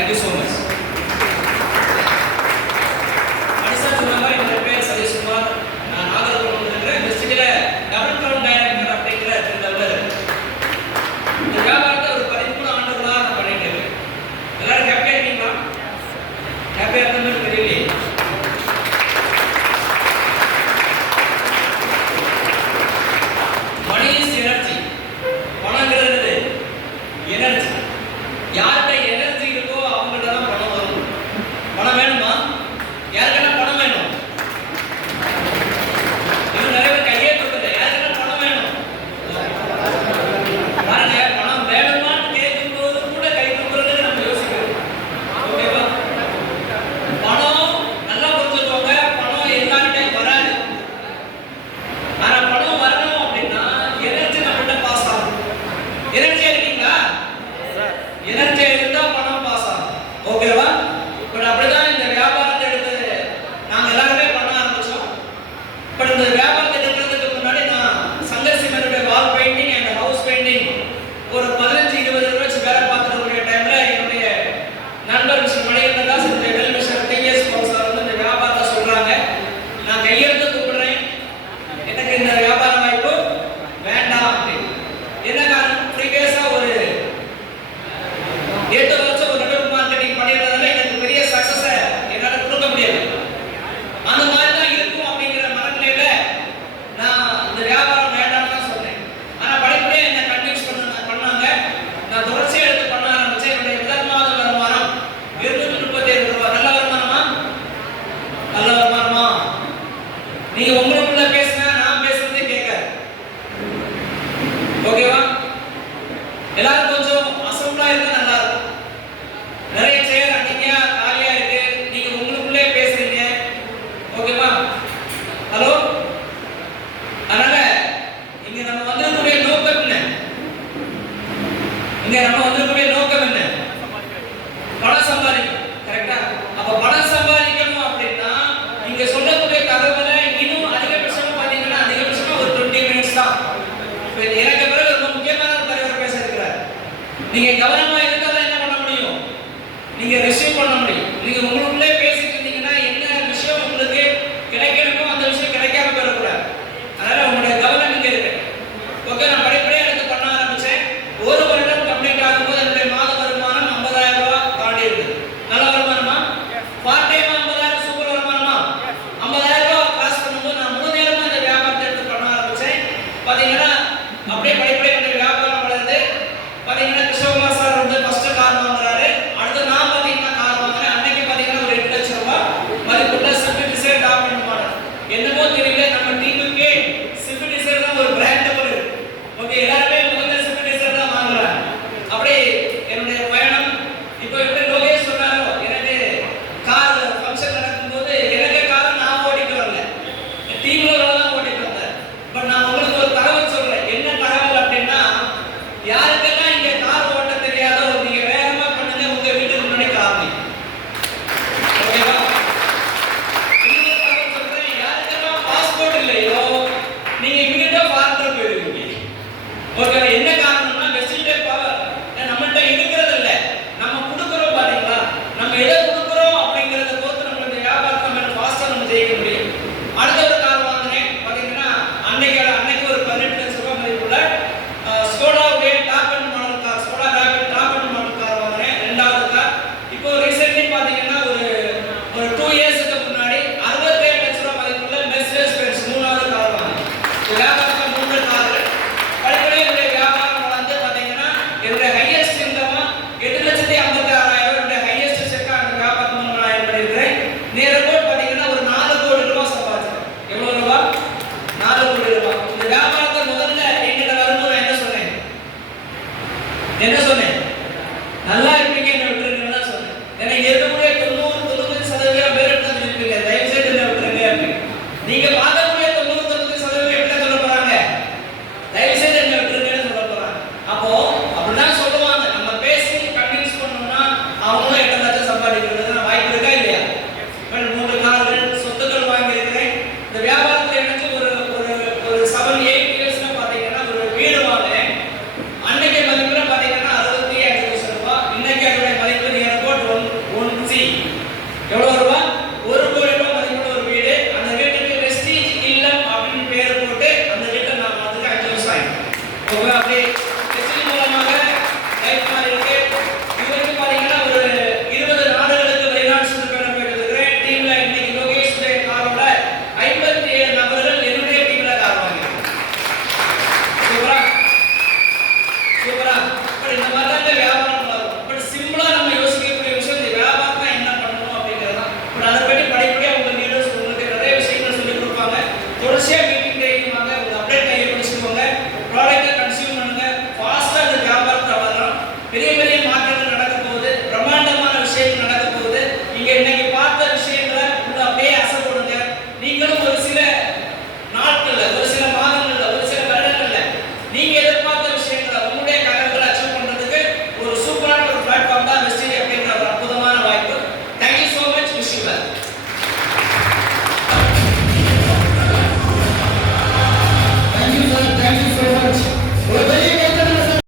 Thank you so much. மனுஷா சொன்ன மாதிரி என்னோட பேர் சதீஷ்குமார். நான் நாகர்கோவில் இருக்கிற டிஸ்ட்ரிக்ட்ல டபுள் கிரவுண்ட் டைரக்டர் அப்படிங்கிற திருந்தவர். இந்த வியாபாரத்தை ஒரு 13 ஆண்டுகளாக நான் பண்ணிட்டு இருக்கேன். எல்லாரும் ஹாப்பியா இருக்கீங்களா? ஹாப்பியா இருக்கணும் தெரியலையே. Money is energy. பணங்கிறது எனர்ஜி. யார்கிட்ட எனர்ஜி இருக்கோ அவங்கள்ட்ட தான் பணம் வரும். பணம் வேணுமா? யாருக்கெல்லாம் பணம் வேணும்? இன்னும் நிறைய பேர் கையே தூக்கல. யாருக்கெல்லாம் பணம் வேணும்? பாருங்க, பணம் வேணுமான்னு கேட்கும்போது கூட கை தூக்குறது நம்ம யோசிக்கிறோம். ஓகேவா? பணம் நல்லா புரிஞ்சுக்கோங்க, பணம் எல்லார்கிட்டையும் வராது. ஆனா பணம் வரணும் அப்படின்னா எனர்ஜி நம்மகிட்ட பாஸ் ஆகும். எனர்ஜியா இருக்கீங்களா? எனர்ஜி இருந்தா பணம் பாஸ் ஆகும். ஓகேவா? பட் அப்படிதான் இந்த வியாபாரத்தை எடுத்து நாங்க எல்லாருமே பண்ண ஆரம்பிச்சோம். பட் இந்த வியாபாரத்தை எடுக்கிறதுக்கு முன்னாடி நான் சங்கர்சிமனுடைய wall painting and house painting ஒரு 15-20 வருஷம் வேலை பார்த்துக்கூடிய டைம்ல என்னுடைய நண்பர் மிஸ்டர் மணிகண்டதாஸ் இந்த வெல் மிஸ்டர் டிஎஸ் சார் வந்து இந்த வியாபாரத்தை சொல்றாங்க. நான் கையெழுத்து கூப்பிடுறேன், எனக்கு இந்த வியாபார வாய்ப்பு வேண்டாம் அப்படின்னு. என்ன காரணம்? ப்ரீவியஸா ஒரு 8 வருஷம் ஒரு நெட்வொர்க் மார்க்கெட்டிங் பண்ணியிருந்ததால எனக்கு பெரிய சக்சஸ் என்னால கொடுக்க முடியாது. அந்த மாதிரி தான் இருக்கும் அப்படிங்கிற மனநிலையில நான் இந்த வியாபாரம் வேண்டாம்னு தான் சொன்னேன். ஆனா படிப்படியா என்ன கன்வின்ஸ் பண்ணாங்க. நான் தொடர்ச்சியா எடுத்து பண்ண ஆரம்பிச்சேன். என்னுடைய முதல் மாத வருமானம் 237 ரூபாய். நல்ல வருமானமா? நல்ல வருமானமா? நீங்க உங்களுக்குள்ள பேசுனா நான் பேசுறதே கேட்காது. ஓகேவா? எல்லாரும் கொஞ்சம் அசம்பிளா இருந்தா நல்லா இருக்கும். நிறைய சேர் அன்னைக்கா காலியா இருக்கு, நீங்க உங்களுக்குள்ளே பேசுறீங்க. ஓகேவா? ஹலோ. அதனால இங்க நம்ம வந்திருக்கக்கூடிய நோக்கம் என்ன? பணம் சம்பாதிக்கணும். கரெக்டா? அப்ப பணம் சம்பாதிக்கணும் அப்படின்னா இங்க சொல்லக்கூடிய தகவலை இன்னும் அதிகபட்சமா பாத்தீங்கன்னா அதிகபட்சமா ஒரு 20 மினிட்ஸ் தான். எனக்கு பிறகு ரொம்ப முக்கியமான ஒரு தலைவர் பேச இருக்கிறார். நீங்க கவனமா இருந்தாதான் என்ன பண்ண முடியும்? நீங்க ரிசீவ் பண்ண முடியும். நீங்க உங்களுக்குள்ளே